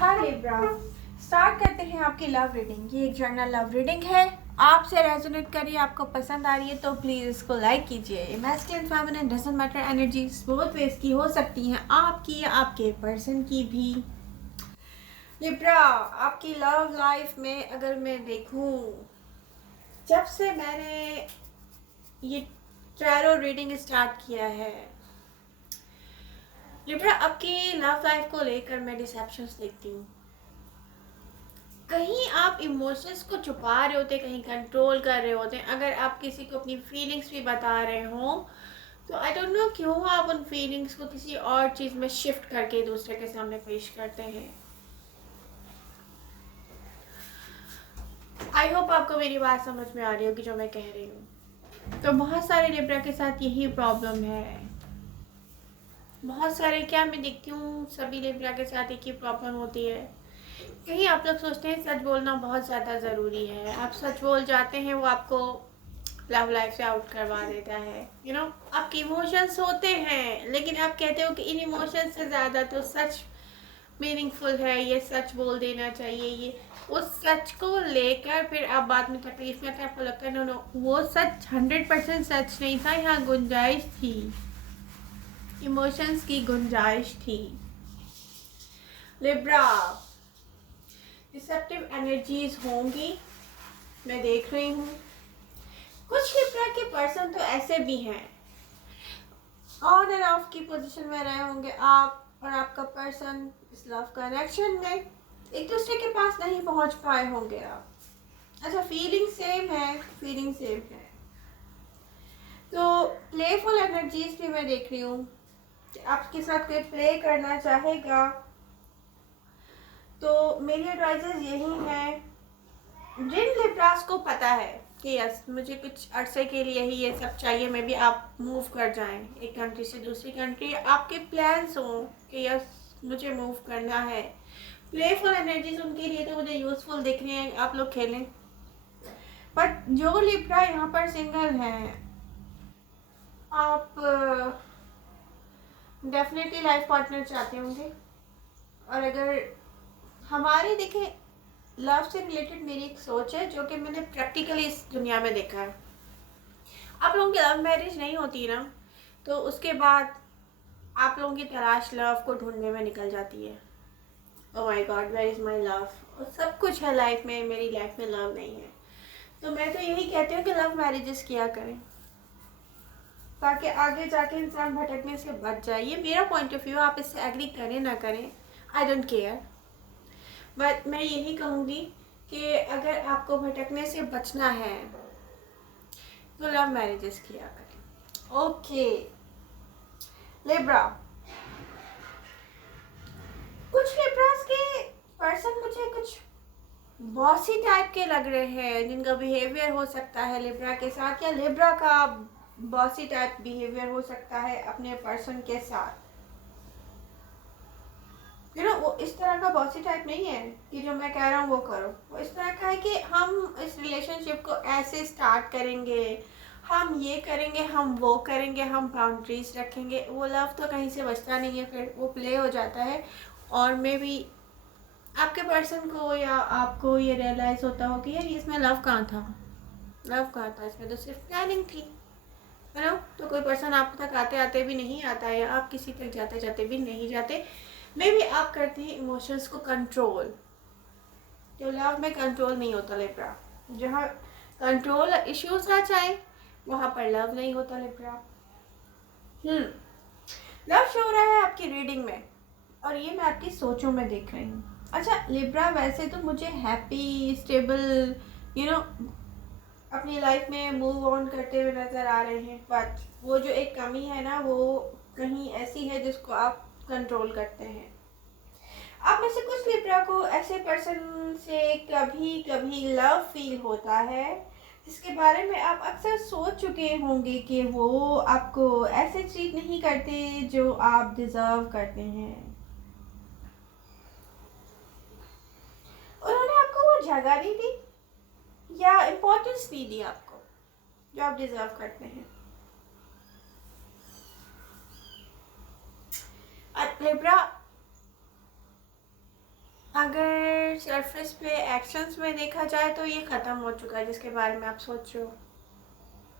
हाय Libra. Start करते हैं आपकी लव रीडिंग। ये एक जर्नल लव रीडिंग है। आपसे रेजोनेट करिए, आपको पसंद आ रही है तो प्लीज़ इसको लाइक कीजिए। Masculine feminine doesn't matter, energies both ways की हो सकती हैं, आपकी या आपके पर्सन की भी। लिब्रा, आपकी लव लाइफ में अगर मैं देखूं, जब से मैंने ये टैरो रीडिंग स्टार्ट किया है लिब्रा, आपकी लव लाइफ को लेकर मैं डिसेप्शंस देखती हूँ। कहीं आप इमोशंस को छुपा रहे होते, कहीं कंट्रोल कर रहे होते। अगर आप किसी को अपनी फीलिंग्स भी बता रहे हो तो आई डोंट नो क्यों आप उन फीलिंग्स को किसी और चीज़ में शिफ्ट करके दूसरे के सामने पेश करते हैं। आई होप आपको मेरी बात समझ में आ रही होगी जो मैं कह रही हूँ। तो बहुत सारे लिब्रा के साथ यही प्रॉब्लम है। बहुत सारे, क्या मैं देखती हूँ सभी लिब्रा के साथ एक ही प्रॉब्लम होती है। कहीं आप लोग सोचते हैं सच बोलना बहुत ज़्यादा ज़रूरी है, आप सच बोल जाते हैं, वो आपको लव लाइफ से आउट करवा देता है। आपके इमोशंस होते हैं, लेकिन आप कहते हो कि इन इमोशंस से ज़्यादा तो सच मीनिंगफुल है, ये सच बोल देना चाहिए। ये उस सच को लेकर फिर आप बाद में तकलीफ में, आपको लगता है नो नो वो सच 100% सच नहीं था, यहाँ गुंजाइश थी, इमोशंस की गुंजाइश थी। लिब्रा, डिसेप्टिव एनर्जीज होंगी, मैं देख रही हूँ। कुछ लिब्रा के पर्सन तो ऐसे भी हैं, ऑन एंड ऑफ की पोजीशन में रहे होंगे। आप और आपका पर्सन इस लव कनेक्शन में एक दूसरे के पास नहीं पहुंच पाए होंगे आप। अच्छा, फीलिंग सेम है, फीलिंग सेम है। तो प्लेफुल एनर्जीज भी मैं देख रही हूँ कि आपके साथ कोई प्ले करना चाहेगा। तो मेरी एडवाइजेस यही हैं, जिन लिब्रास को पता है कि यस मुझे कुछ अरसे के लिए ही ये सब चाहिए, मे बी आप मूव कर जाएं एक कंट्री से दूसरी कंट्री, आपके प्लान्स हों कि यस मुझे मूव करना है। प्लेफुल एनर्जीज उनके लिए तो मुझे यूजफुल दिख रही हैं, आप लोग खेलें। बट जो लिब्रा यहाँ पर सिंगल हैं, आप डेफिनेटली लाइफ पार्टनर चाहते होंगे। और अगर हमारी देखें, लव से रिलेटेड मेरी एक सोच है जो कि मैंने प्रैक्टिकली इस दुनिया में देखा है। आप लोगों की लव मैरिज नहीं होती ना, तो उसके बाद आप लोगों की तलाश लव को ढूंढने में निकल जाती है। Oh my God, where is my love. और सब कुछ है लाइफ में, मेरी लाइफ में लव नहीं है। तो मैं तो यही कहती हूँ कि लव मैरिजेस किया करें, ताकि आगे जाके इंसान भटकने से बच जाए। ये मेरा पॉइंट ऑफ व्यू, आप इससे एग्री करें ना करें, आई डोंट केयर। बट मैं यही कहूँगी कि अगर आपको भटकने से बचना है तो लव मैरिजेस किया करें। ओके लिब्रा, कुछ लिब्रास के पर्सन मुझे कुछ बॉसी टाइप के लग रहे हैं, जिनका बिहेवियर हो सकता है लिब्रा के साथ, या लिब्रा का बॉसी टाइप बिहेवियर हो सकता है अपने पर्सन के साथ। वो इस तरह का बॉसी टाइप नहीं है कि जो मैं कह रहा हूँ वो करो। वो इस तरह का है कि हम इस रिलेशनशिप को ऐसे स्टार्ट करेंगे, हम ये करेंगे, हम वो करेंगे, हम बाउंड्रीज रखेंगे। वो लव तो कहीं से बचता नहीं है, फिर वो प्ले हो जाता है। और मे बी आपके पर्सन को या आपको ये रियलाइज़ होता हो कि यार इसमें लव कहाँ था, लव कहाँ था, इसमें तो सिर्फ प्लानिंग थी, है ना। तो कोई पर्सन आप तक आते आते भी नहीं आता है, या आप किसी तक जाते जाते भी नहीं जाते। मे बी आप करते हैं इमोशंस को कंट्रोल। तो लव में कंट्रोल नहीं होता लिब्रा। जहाँ कंट्रोल इश्यूज आ जाए वहाँ पर लव नहीं होता लिब्रा। लव शो हो रहा है आपकी रीडिंग में, और ये मैं आपकी सोचों में देख रही हूँ। अच्छा लिब्रा, वैसे तो मुझे हैप्पी स्टेबल अपनी लाइफ में मूव ऑन करते हुए नज़र आ रहे हैं, बट वो जो एक कमी है ना, वो कहीं ऐसी है जिसको आप कंट्रोल करते हैं। आप में से कुछ लिब्रा को ऐसे पर्सन से कभी कभी लव फील होता है, जिसके बारे में आप अक्सर सोच चुके होंगे कि वो आपको ऐसे ट्रीट नहीं करते जो आप डिज़र्व करते हैं। उन्होंने आपको वो जगह नहीं दी या इम्पोर्टेंस नहीं दी आपको जो आप डिज़र्व करते हैं। लिब्रा, अगर सरफेस पे एक्शंस में देखा जाए तो ये ख़त्म हो चुका है जिसके बारे में आप सोच रहे हो।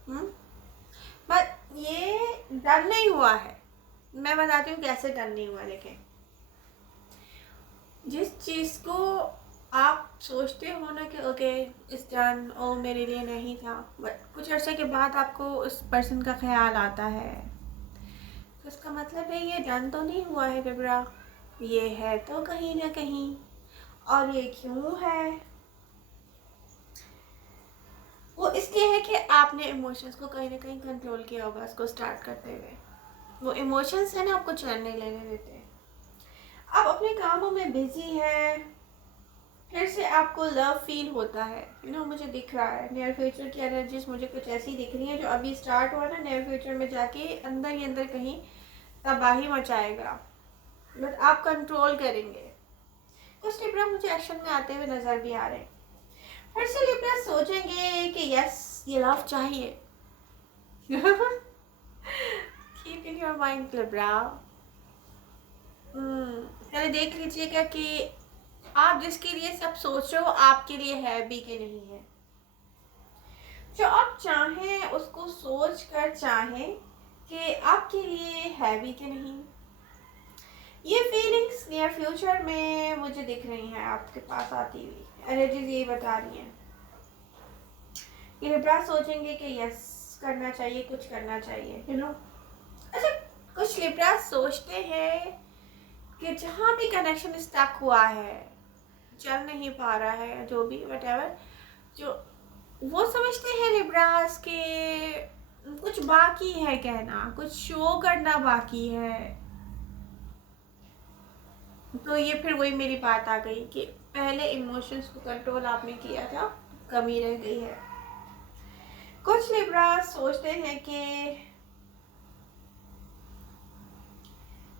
हम्म, बट ये डन नहीं हुआ है। मैं बताती हूँ कैसे डन नहीं हुआ। लेकिन जिस चीज़ को आप सोचते हो ना कि ओके इस डन, ओ मेरे लिए नहीं था, बट कुछ अर्से के बाद आपको उस पर्सन का ख्याल आता है, तो इसका मतलब है ये डन तो नहीं हुआ है लिब्रा। ये है तो कहीं ना कहीं। और ये क्यों है? वो इसलिए है कि आपने इमोशंस को कहीं ना कहीं कंट्रोल किया होगा इसको स्टार्ट करते हुए। वो इमोशंस है ना, आपको चैन नहीं लेने देते। आप अपने कामों में बिजी है, फिर से आपको लव फील होता है, मुझे दिख रहा है नियर फ्यूचर की एनर्जीज मुझे कुछ ऐसी दिख रही है जो अभी स्टार्ट हुआ ना, नियर फ्यूचर में जाके अंदर ही अंदर कहीं तबाही मचाएगा। बट आप कंट्रोल करेंगे। कुछ लिब्रा मुझे एक्शन में आते हुए नजर भी आ रहे हैं। फिर से लिब्रा सोचेंगे कि यस ये लव चाहिए। Keep in your mind Libra. पहले देख लीजिएगा कि आप जिसके लिए सब सोच रहे हो आपके लिए है भी कि नहीं है। जो आप चाहें उसको सोच कर चाहें कि आपके लिए है भी कि नहीं। ये फीलिंग्स नियर फ्यूचर में मुझे दिख रही हैं आपके पास आती हुई। एनर्जीज यही बता रही हैं। ये लिब्रा सोचेंगे कि यस करना चाहिए, कुछ करना चाहिए, अच्छा, कुछ लिब्रा सोचते हैं कि जहाँ भी कनेक्शन स्टक हुआ है, चल नहीं पा रहा है, जो भी व्हाटएवर, जो वो समझते हैं लिब्रास के कुछ बाकी है कहना, कुछ शो करना बाकी है। तो ये फिर वही मेरी बात आ गई कि पहले इमोशंस को कंट्रोल आपने किया था, कमी रह गई है। कुछ लिब्रास सोचते हैं कि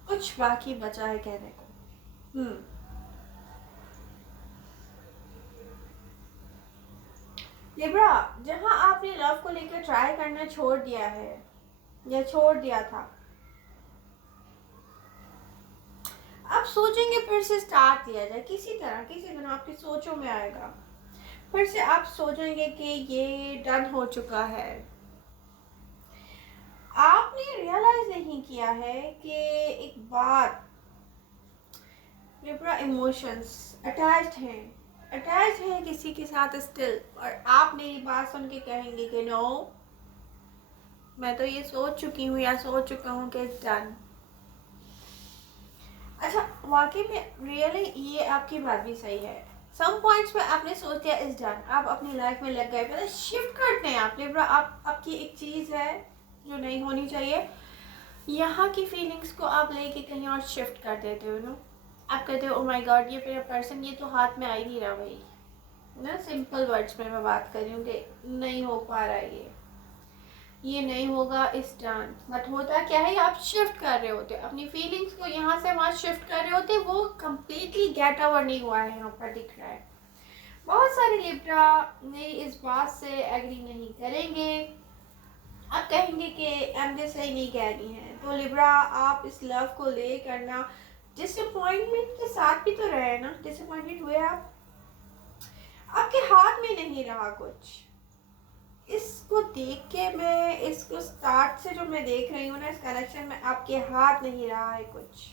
कुछ बाकी बचा है कहने को। लिब्रा, जहां आपने लव को लेकर ट्राई करना छोड़ दिया है या छोड़ दिया था, आप सोचेंगे फिर से स्टार्ट किया जाए किसी तरह, किसी दिन आपकी सोचों में आएगा। फिर से आप सोचेंगे कि ये डन हो चुका है। आपने रियलाइज नहीं किया है कि एक बात, लिब्रा इमोशंस अटैच्ड है किसी के साथ स्टिल। और आप मेरी बात सुन के कहेंगे कि नो, मैं तो ये सोच चुकी हूँ या सोच चुका हूँ कि इट्स डन। अच्छा, वाकई में रियली ये आपकी बात भी सही है। सम पॉइंट्स पे आपने सोच लिया इज डन, आप अपनी लाइफ में लग गए, पहले शिफ्ट करते हैं आप लिब्रा। आप आपकी एक चीज़ है जो नहीं होनी चाहिए, यहाँ की फीलिंग्स को आप लेके कहीं और शिफ्ट कर देते हो ना। आप कहते हो ओ माय गॉड, ये मेरा पर्सन ये तो हाथ में आ ही नहीं रहा भाई ना। सिंपल वर्ड्स में मैं बात कर रही हूँ कि नहीं हो पा रहा है, ये नहीं होगा इस डांस। बट होता क्या है, आप शिफ्ट कर रहे होते अपनी फीलिंग्स को, यहाँ से वहाँ शिफ्ट कर रहे होते, वो कम्प्लीटली गेट ओवर नहीं हुआ है, यहाँ पर दिख रहा है। बहुत सारे लिब्रा मेरी इस बात से एग्री नहीं करेंगे। आप कहेंगे कि एमजे सही नहीं कह रही हैं। तो लिब्रा, आप इस लव को ले करना डिसअपॉइंटमेंट के साथ भी तो रहे ना। डिसअपॉइंटेड हुए आप, आपके हाथ में नहीं रहा कुछ। इसको देख के मैं इसको स्टार्ट से जो मैं देख रही हूँ ना, इस कनेक्शन में आपके हाथ नहीं रहा है कुछ।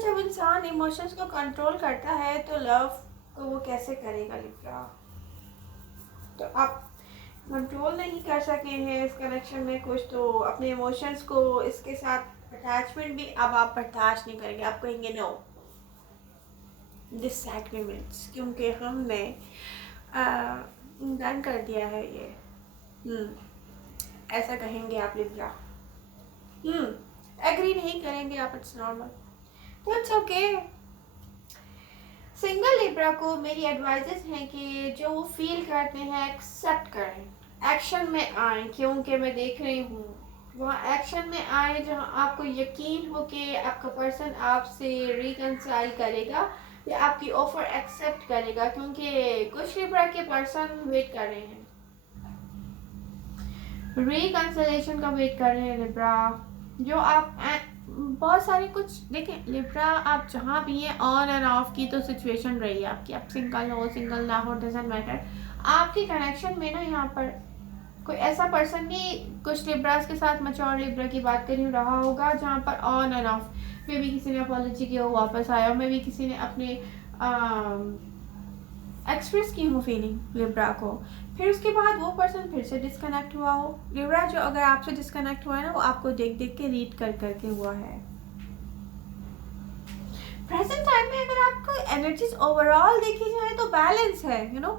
जब इंसान इमोशंस को कंट्रोल करता है तो लव को वो कैसे करेगा लिब्रा। तो आप कंट्रोल नहीं कर सके हैं इस कनेक्शन में कुछ, तो अपने इमोशंस को इसके साथ अटैचमेंट भी अब आप बर्दाश्त नहीं करेंगे। आप कहेंगे नो डिसएग्रीमेंट्स, क्योंकि हमने डन कर दिया है ये। ऐसा कहेंगे आप लिब्रा। एग्री नहीं करेंगे आप, इट्स नॉर्मल, तो इट्स ओके। सिंगल लिब्रा को मेरी एडवाइजेस हैं कि जो वो फील करते हैं एक्सेप्ट करें, एक्शन में आए, क्योंकि मैं देख रही हूँ वहाँ एक्शन में आए जहाँ आपको यकीन हो कि आपका पर्सन आपसे रिकनसाइल करेगा या आपकी ऑफर एक्सेप्ट करेगा, क्योंकि कुछ लिब्रा के पर्सन वेट कर रहे हैं, रिकंसिलेशन का वेट कर रहे हैं लिब्रा। जो आप बहुत सारे कुछ देखें लिब्रा, आप जहाँ भी हैं ऑन एंड ऑफ की तो सिचुएशन रही है आपकी, आप सिंगल हो सिंगल ना हो डजेंट मैटर, आपके कनेक्शन में ना यहाँ पर कोई ऐसा पर्सन भी कुछ लिब्रास के साथ मैच्योर लिब्रा की बात कर रहा होगा जहाँ पर ऑन एंड ऑफ मे भी किसी ने अपॉलॉजी की हो वापस आया हो, मे भी किसी ने अपने एक्सप्रेस की हो फीलिंग लिब्रा को, फिर उसके बाद वो पर्सन फिर से डिस्कनेक्ट हुआ हो। लिब्रा जो अगर आपसे डिस्कनेक्ट हुआ है ना वो आपको देख देख के रीड कर करके हुआ है। प्रेजेंट टाइम में अगर आपको एनर्जीज ओवरऑल देखी जाए तो बैलेंस है, यू नो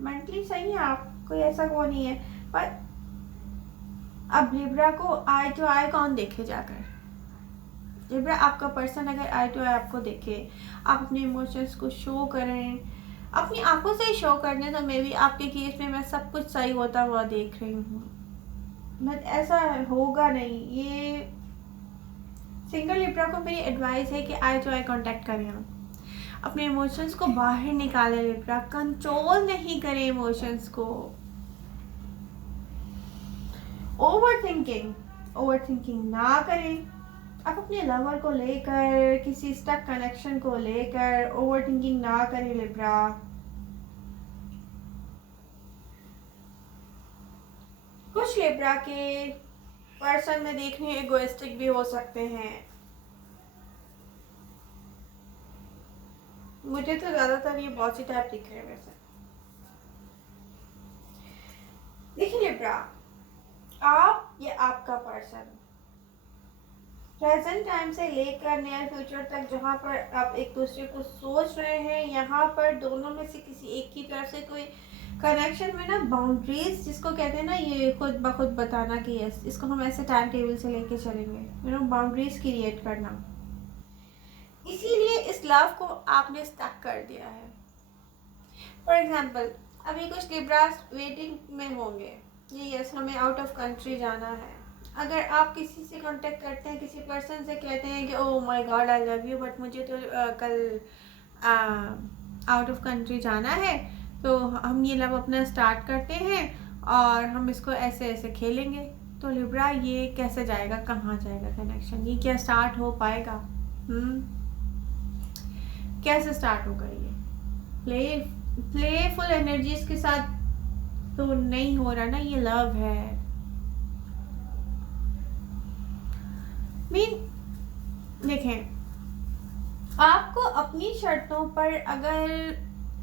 मेंटली सही है आप, कोई ऐसा वो नहीं है। पर अब लिब्रा को आई टू आई कौन देखे जाकर, लिब्रा आपका पर्सन अगर आई टू आई आपको देखे, आप अपने इमोशंस को शो करें, अपनी आंखों से ही शो करने, तो मे बी आपके केस में मैं सब कुछ सही होता हुआ देख रही हूँ, मैं ऐसा होगा नहीं। ये सिंगल लिब्रा को मेरी एडवाइस है कि आई टू आई कांटेक्ट करें, आप अपने इमोशंस को बाहर निकालें लिब्रा, कंट्रोल नहीं करें इमोशंस को। ओवर थिंकिंग ना करें, आप अपने लवर को लेकर किसी स्टक कनेक्शन को लेकर ओवर थिंकिंग ना करें लिब्रा। कुछ लिब्रा के पर्सन में देखने एगोइस्टिक भी हो सकते हैं, मुझे तो ज्यादातर ये बहुत सी टाइप दिख रहे हैं वैसे। देखिए लिब्रा, आप या आपका पर्सन प्रेजेंट टाइम से लेकर नियर फ्यूचर तक जहाँ पर आप एक दूसरे को सोच रहे हैं, यहाँ पर दोनों में से किसी एक की तरफ से कोई कनेक्शन में ना बाउंड्रीज जिसको कहते हैं ना, ये खुद ब खुद बताना कि यस इसको हम ऐसे टाइम टेबल से लेके चलेंगे, यू नो बाउंड्रीज क्रिएट करना, इसीलिए इस लव को आपने स्टक कर दिया है। फॉर एग्जाम्पल अभी कुछ लिब्रास वेटिंग में होंगे, ये यस हमें आउट ऑफ कंट्री जाना है, अगर आप किसी से कांटेक्ट करते हैं, किसी पर्सन से कहते हैं कि ओह my God I love you but मुझे तो कल आउट ऑफ कंट्री जाना है, तो हम ये लव अपना स्टार्ट करते हैं और हम इसको ऐसे ऐसे खेलेंगे, तो लिब्रा ये कैसे जाएगा, कहाँ जाएगा कनेक्शन, ये क्या स्टार्ट हो पाएगा? कैसे स्टार्ट होगा ये? प्लेफुल एनर्जीज के साथ तो नहीं हो रहा ना, ये लव है। मीन देखें, आपको अपनी शर्तों पर अगर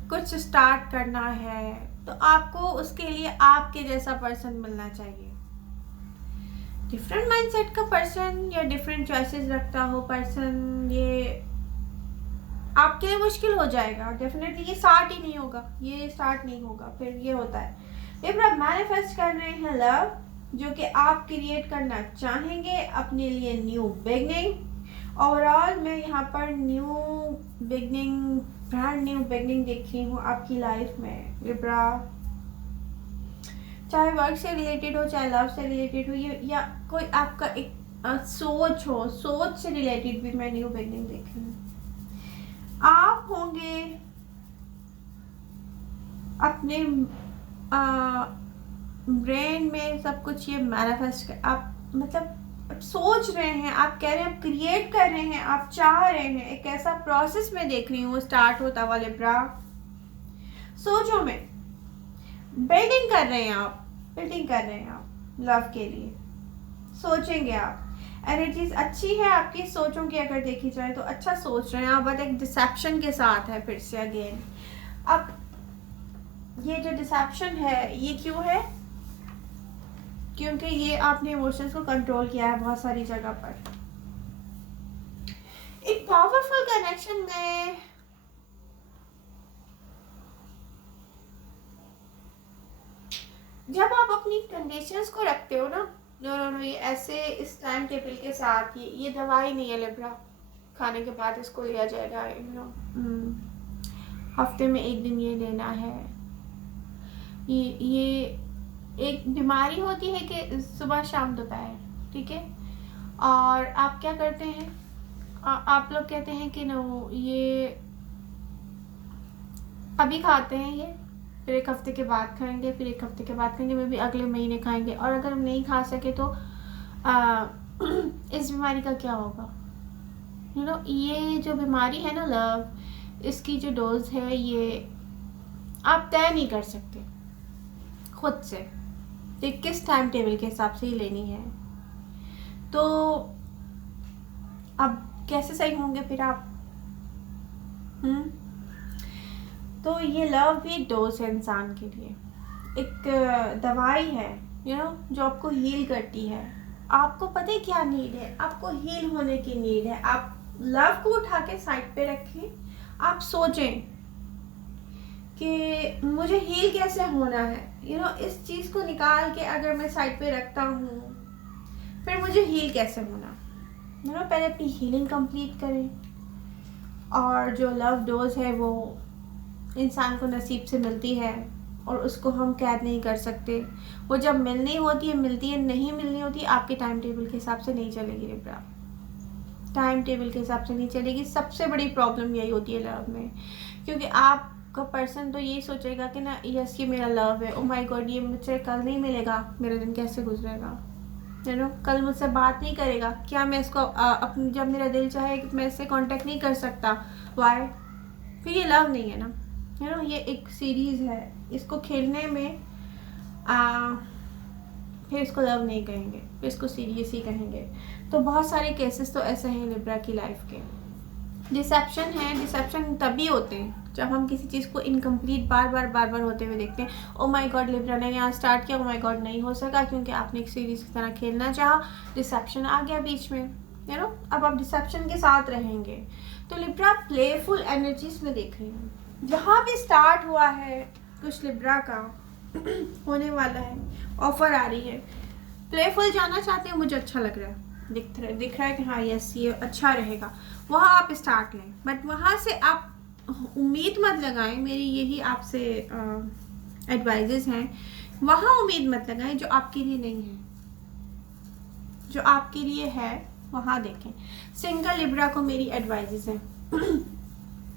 कुछ स्टार्ट करना है तो आपको उसके लिए आपके जैसा पर्सन मिलना चाहिए। डिफरेंट माइंडसेट का पर्सन या डिफरेंट चॉइसेस रखता हो पर्सन, ये आपके लिए मुश्किल हो जाएगा डेफिनेटली, ये स्टार्ट ही नहीं होगा, ये स्टार्ट नहीं होगा। फिर ये होता है जब आप मैनिफेस्ट कर रहे हैं लव जो कि आप क्रिएट करना चाहेंगे अपने लिए न्यू बिगनिंग। ओवरऑल मैं यहाँ पर new beginning, brand new beginning देख रही हूँ आपकी लाइफ में लिब्रा, चाहे वर्क से रिलेटेड हो चाहे लव से रिलेटेड हो, ये या कोई आपका एक सोच हो, सोच से रिलेटेड भी मैं न्यू बिगनिंग देख रही हूँ। आप होंगे अपने ब्रेन में सब कुछ ये मैनिफेस्ट कर, आप मतलब सोच रहे हैं, आप कह रहे हैं, आप क्रिएट कर रहे हैं, आप चाह रहे हैं, एक ऐसा प्रोसेस में देख रही हूँ स्टार्ट होता हुआ लिब्रा। सोचो में बिल्डिंग कर रहे हैं आप, बिल्डिंग कर रहे हैं आप लव के लिए, सोचेंगे आप, एनर्जीज अच्छी है आपकी सोचों की अगर देखी जाए तो अच्छा सोच रहे हैं आप, बट एक डिसेप्शन के साथ है फिर से अगेन। अब ये जो डिसेप्शन है ये क्यों है? क्योंकि ये आपने इमोशंस को कंट्रोल किया है बहुत सारी जगह पर। एक पावरफुल कनेक्शन में जब आप अपनी कंडीशंस को रखते हो ना, नो ये ऐसे इस टाइम टेबल के साथ, ये दवाई नहीं है लिब्रा, खाने के बाद इसको लिया जाएगा, यू नो हफ्ते में एक दिन ये लेना है, ये एक बीमारी होती है कि सुबह शाम दोपहर, ठीक है। और आप क्या करते हैं, आप लोग कहते हैं कि नो ये अभी खाते हैं, ये फिर एक हफ्ते के बाद खाएंगे, फिर एक हफ्ते के बाद खाएंगे, मे भी अगले महीने खाएंगे, और अगर हम नहीं खा सके तो इस बीमारी का क्या होगा? ये जो बीमारी है ना लव, इसकी जो डोज है ये आप तय नहीं कर सकते खुद से कि किस टाइम टेबल के हिसाब से ही लेनी है। तो अब कैसे सही होंगे फिर आप? तो ये लव भी एक डोज है इंसान के लिए, एक दवाई है जो आपको हील करती है। आपको पता है क्या नीड है? आपको हील होने की नीड है। आप लव को उठा के साइड पे रखें, आप सोचें कि मुझे हील कैसे होना है। इस चीज़ को निकाल के अगर मैं साइड पे रखता हूँ, फिर मुझे हील कैसे होना। पहले अपनी हीलिंग कंप्लीट करें। और जो लव डोज है वो इंसान को नसीब से मिलती है और उसको हम कैद नहीं कर सकते। वो जब मिलनी होती है मिलती है, नहीं मिलनी होती आपके टाइम टेबल के हिसाब से नहीं चलेगी लिब्रा, टाइम टेबल के हिसाब से नहीं चलेगी। सबसे बड़ी प्रॉब्लम यही होती है लव में, क्योंकि आपका पर्सन तो यही सोचेगा कि ना यस ये मेरा लव है, ओ माय गॉड ये मुझसे कल नहीं मिलेगा, मेरा दिन कैसे गुजरेगा। कल मुझसे बात नहीं करेगा क्या, मैं इसको अपनी जब मेरा दिल चाहे मैं इससे कांटेक्ट नहीं कर सकता, वाई? फिर ये लव नहीं है ना। ये एक सीरीज है, इसको खेलने में फिर इसको लव नहीं कहेंगे, फिर इसको सीरियस ही कहेंगे। तो बहुत सारे केसेस तो ऐसे हैं लिब्रा की लाइफ के। डिसेप्शन है, डिसेप्शन तभी होते हैं जब हम किसी चीज़ को इनकम्प्लीट बार बार होते हुए देखते हैं। ओ माय गॉड लिब्रा ने यहाँ स्टार्ट किया, ओ माय गॉड नहीं हो सका क्योंकि आपने एक सीरीज की तरह खेलना चाहा, डिसेप्शन आ गया बीच में। अब आप डिसेप्शन के साथ रहेंगे। तो लिब्रा प्लेफुल एनर्जीज में देख रही हूँ, जहाँ भी स्टार्ट हुआ है कुछ लिब्रा का होने वाला है, ऑफर आ रही है। प्लेफुल जाना चाहते हैं, मुझे अच्छा लग रहा है, दिख रहा है कि हाँ यस ये अच्छा रहेगा, वहाँ आप स्टार्ट लें। बट वहाँ से आप उम्मीद मत लगाएं, मेरी यही आपसे एडवाइजेस हैं। वहाँ उम्मीद मत लगाएं जो आपके लिए नहीं है, जो आपके लिए है वहाँ देखें। सिंगल लिब्रा को मेरी एडवाइजेस हैं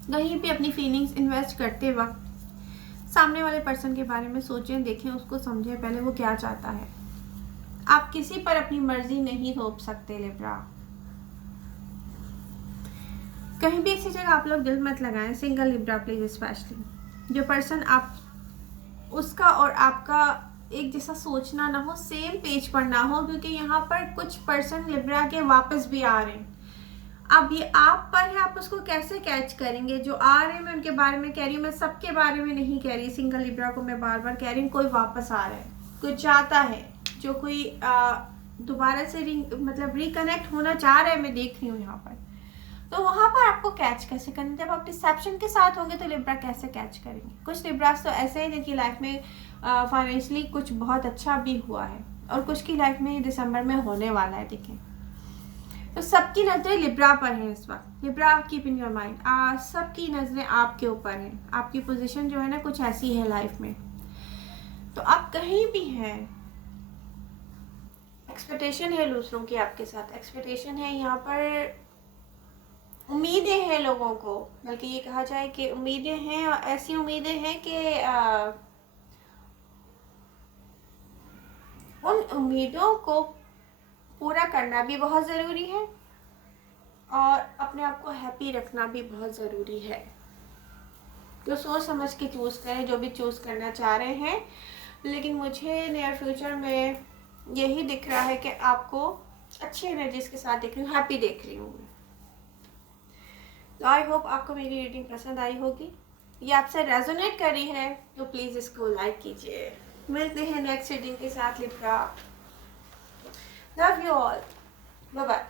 कहीं भी अपनी फीलिंग्स इन्वेस्ट करते वक्त सामने वाले पर्सन के बारे में सोचें, देखें, उसको समझें पहले वो क्या चाहता है। आप किसी पर अपनी मर्जी नहीं थोप सकते लिब्रा। कहीं भी ऐसी जगह आप लोग दिल मत लगाएं, सिंगल लिब्रा प्लीज स्पेशली। जो पर्सन आप उसका और आपका एक जैसा सोचना ना हो, सेम पेज पर ना हो, क्योंकि यहाँ पर कुछ पर्सन लिब्रा के वापस भी आ रहे हैं। अब ये आप पर है, आप उसको कैसे कैच करेंगे। जो आ रहे हैं मैं उनके बारे में कह रही हूँ, मैं सबके बारे में नहीं कह रही। सिंगल लिब्रा को मैं बार बार कह रही हूँ, कोई वापस आ रहा है, कोई चाहता है, जो कोई दोबारा से मतलब रिकनेक्ट होना चाह रहा है, मैं देख रही हूँ यहाँ पर। तो वहाँ पर आपको कैच कैसे करना, जब आप डिसेप्शन के साथ होंगे तो लिब्रा कैसे कैच करेंगे। कुछ लिब्रास तो ऐसे हैं जिनकी लाइफ में फाइनेंशियली कुछ बहुत अच्छा भी हुआ है, और कुछ की लाइफ में दिसंबर में होने वाला है, देखें। तो सबकी नजरें लिब्रा पर हैं इस वक्त। Libra keep in your mind, सबकी नजरें आपके ऊपर हैं। आपकी पोजीशन जो है ना कुछ ऐसी है लाइफ में, तो आप कहीं भी हैं, एक्सपेक्टेशन है दूसरों की आपके साथ, एक्सपेक्टेशन है यहाँ पर, उम्मीदें हैं लोगों को, बल्कि ये कहा जाए कि उम्मीदें हैं, और ऐसी उम्मीदें हैं कि उन उम्मीदों को पूरा करना भी बहुत ज़रूरी है और अपने आप को हैप्पी रखना भी बहुत ज़रूरी है। तो सोच समझ के चूज़ करें जो भी चूज़ करना चाह रहे हैं। लेकिन मुझे नियर फ्यूचर में यही दिख रहा है कि आपको अच्छी एनर्जीज के साथ देख रही हूँ, हैप्पी देख रही हूँ। तो आई होप आपको मेरी रीडिंग पसंद आई होगी, ये आपसे रेजोनेट कर रही है तो प्लीज़ इसको लाइक कीजिए। मिलते हैं नेक्स्ट रीडिंग के साथ Libra. Love you all, bye bye.